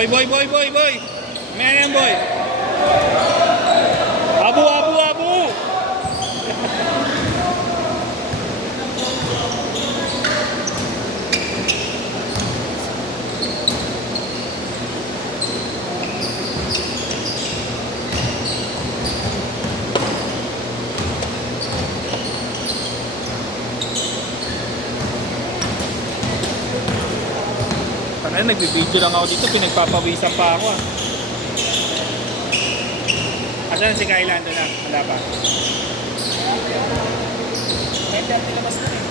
Boy, boy, boy, boy, boy. May yan, boy. Abu, abu, abu. Ano, nagbibideo lang ako dito, pinagpapawisan pa ako ah. Asan si Kailan doon na? Wala pa. May 30 labas na eh.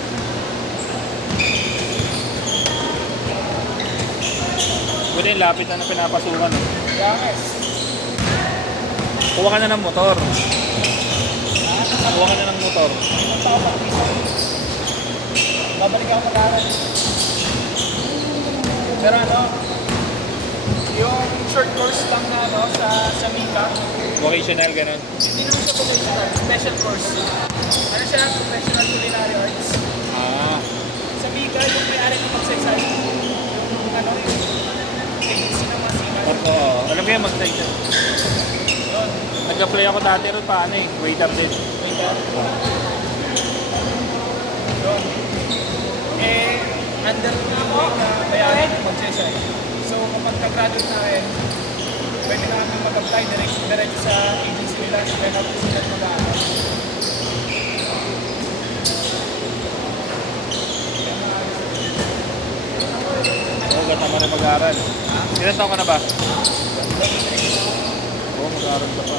Buti lapit na ng pinapasukan eh. Yanges. Kuha ka na ng motor. Kuha ka na ng motor. Ang tao pa babalik ako mag-aaral. Pero ano, yung short course lang na ano, sa Mika, Vocational, ganun. hindi naman siya professional, special course. Ano siya, professional culinary arts. Ah. Sa Mika, yung may-ari ng magsaysay, yung ano, yung agency ng masinan. Oo. Alam mo yan, mag-station. Yun, Nag-apply ako dati rin paano eh. Waiter din. waiter. Yun. Eh, under na bayaran yung magsaysay. So, kapag ka-graduate na rin, pwede na kami mag-apply diretso sa agency nila, kaya na po sila mag-aaral. Oo, ganda mo rin mag-aaral. Ilan taon ka na ba? Oo, mag-aaral ka pa.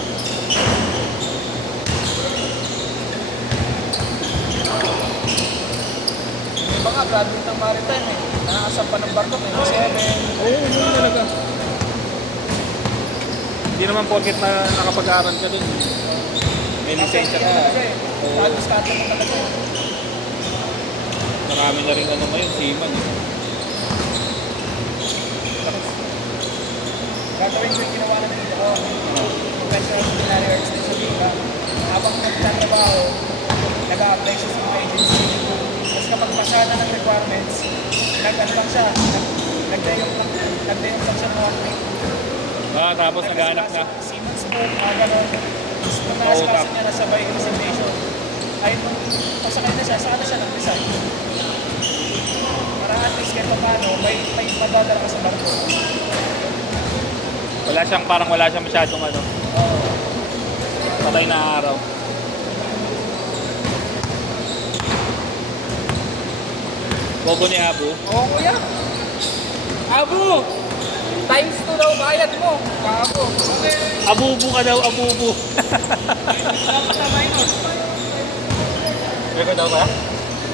Yung iba nga, graduate ng maritime eh. Nakakasampa ng barko, may 7. Oo, yun talaga. Hindi naman porket na nakapag-aaral ka din. May lisensya ka. Oo. Halos-kata mo talaga eh. Marami na rin ano ngayon, seaman eh. Gagawin ko yung ginawa na nila ko. Professional culinary arts din sa Bika. Habang nagtatrabaho, nag-a-apply siya sa mga agency. Tapos kapag pasa na ng requirements, nag-ano lang siya, nag-dayong lang siya mga trip. Ah, tapos nag-aanap na. Siemens po, mga gano'n. Tapos nung nakaskasa niya na sabay resignation, ay nung pasakay na siya, saka na siya nag-resign. Para at least kahit paano, may madadala ka sa barko. Parang wala siyang masyadong ano, patay na araw. Bobo ni Abu. Oo, kuya. Abu! Times 2 daw bayad mo. Kako. Abubu ka daw, abubu. Dapat na minus. Record daw ba?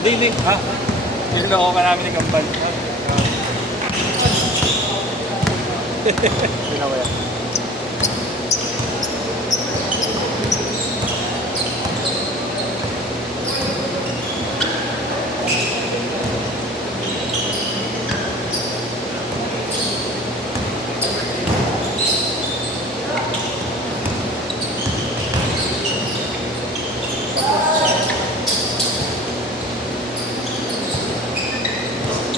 Hindi. Ha? Tinuloko ka namin ni Gambal. Hindi na ba yan?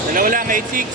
Dalawa lang, 8-6.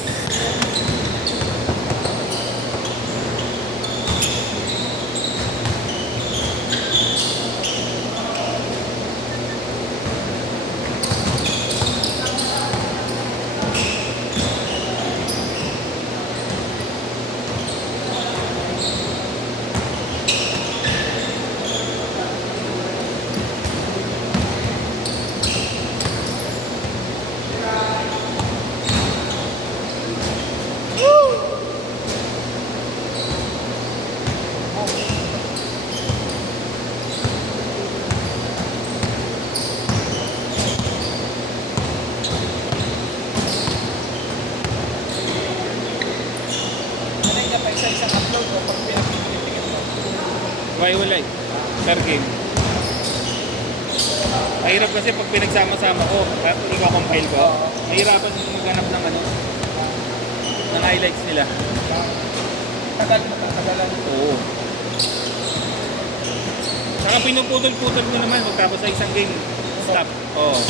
Isa-isang upload o pag pinag-tingin mo. Walay per game. Mahirap kasi pag pinagsama-sama ko, i-compile ko, mahirapan maghanap ng ano, ng highlights nila. Tagal mo, tagalan. Oo. Saka pinuputol-putol mo naman pagtapos sa isang game. Stop. Oo.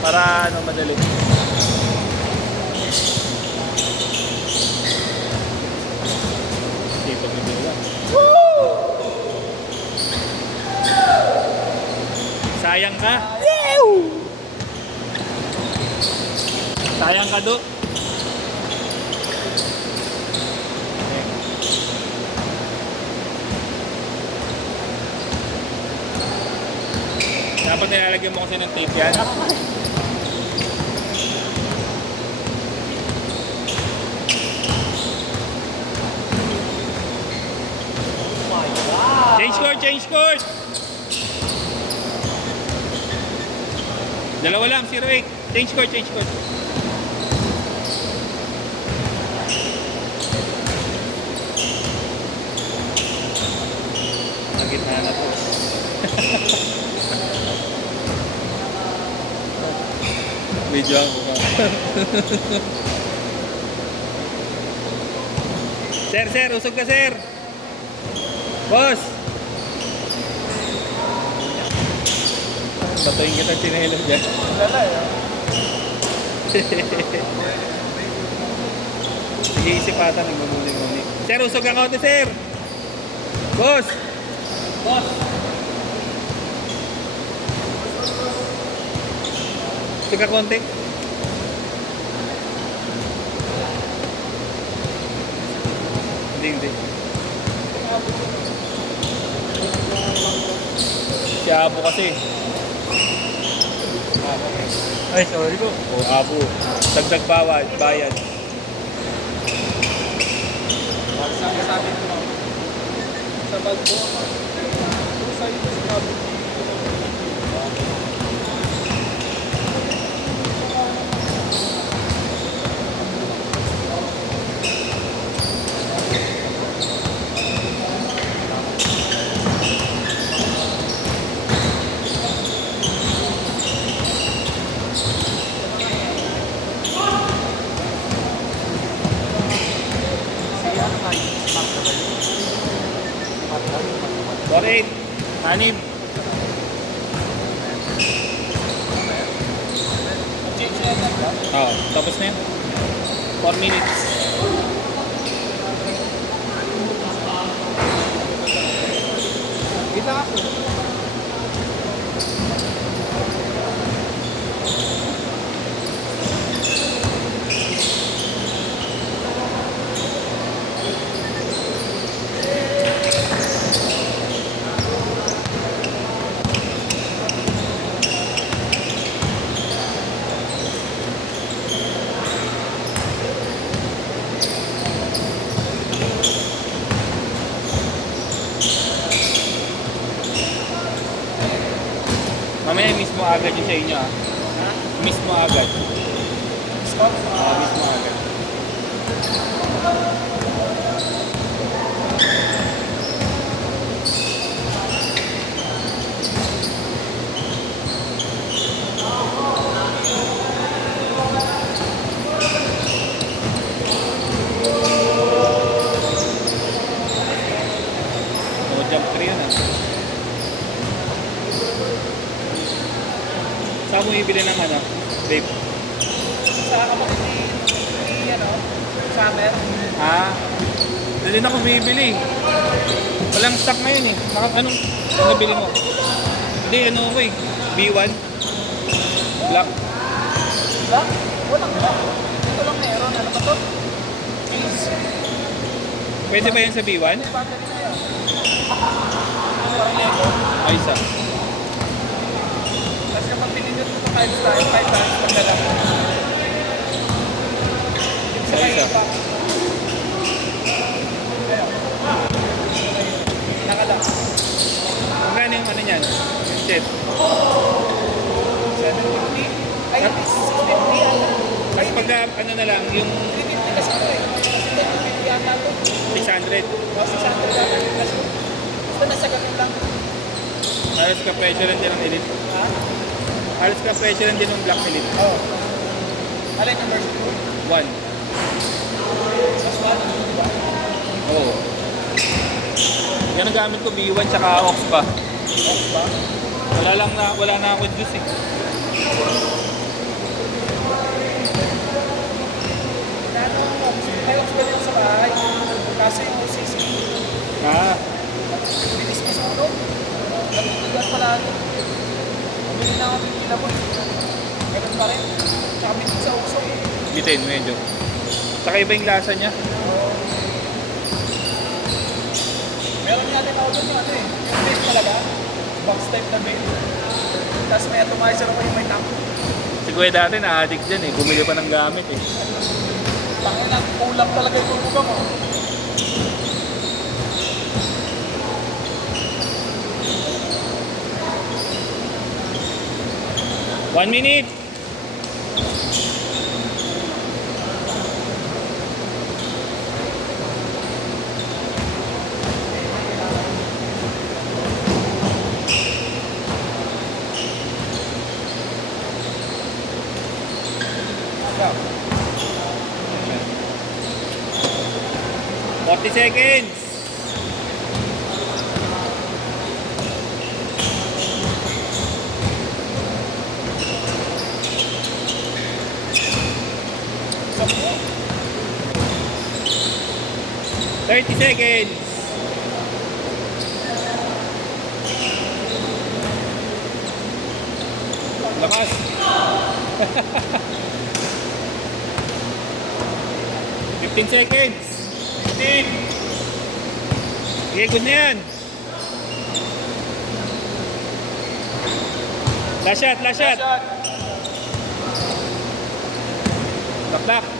Para ano, madali. Sayang ka. Sayang ka do. Dapat nilalagyan mo kasi ng tape yan. Change court, change court! Dalawa lang, 0-8. Change court, change court. Nagitna na to. Video ako ka. Sir, usog ka sir. Boss. Batuin kita chinelo dyan. Lala eh. Nag-iisip ata nagmamuli-muli. Sir, usog ka kaunti sir. Boss. Boss. Usog ka konti. Hindi. Si Abo kasi. Ay, sorry ko. O, Abo. Dagdag bayad. Sabi ko, sa balbo, sa ito sabi ko, Sorry. Hanib. change na yan ba? Oo, tapos na yun. 4 minutes. Kita ako. Mamaya mismo agad yun sa inyo ah. Mismo agad. Stop. Mismo agad. No jump 3 yun ah. Saan mo ibili ng ano? Vape? Sa kapatid ni Summer. Ah, hindi na ako bibili. Walang stock ngayon eh. Anong nabili mo? Hindi, ano ko eh. B1? Black? Black? Walang black. Ito lang meron. Ano ba to? Cheese. Pwede ba yan sa B1? Battery na yan. Parang Lego. Ay, isa. Tapos kapag pinindot mo ito 5 times, magdala. Ay, isa. Nakala. Magkano yung ano niyan? Yung set? 750? Ay, 650 ata. Tapos pagka ano na lang, yung 350 kasi ito eh. Kasi 1050 ata ito. 600. O, 600 ata. Kasi basta nasa ganun lang. Halos ka presyo rin din ng Elite. Ha? Halos ka presyo rin din ng Black Elite. Oo. Alin ang version 2? 1. Mas mahal yung ba? Oo. Yan ang gamit ko, B1 tsaka aux pa. Ox ba? Wala na ako juice eh. Ano ang Ox? May Ox ba dito sa bahay? Kaso yung OCC, Ah, bilis pa sa ulo. Nagtitigan pala ito. malabot. Ganun pa rin. Tsaka bitin sa usok. Bitin, medyo. Saka iba yung lasa niya. Meron natin ako doon yung ano eh. Yung bait talaga. Box type na bait. Tapos may atomizer ako yung may tank. Si Kuya dati na-addict dyan eh. Bumili pa ng gamit eh. Tangin na, kulang talaga yung tubuga mo. One minute! Go. 40 seconds! Sampo. 30 seconds! Lakas! 15 seconds! 15! Okay, good na yan! Last shot, last shot! Shot. Back, back!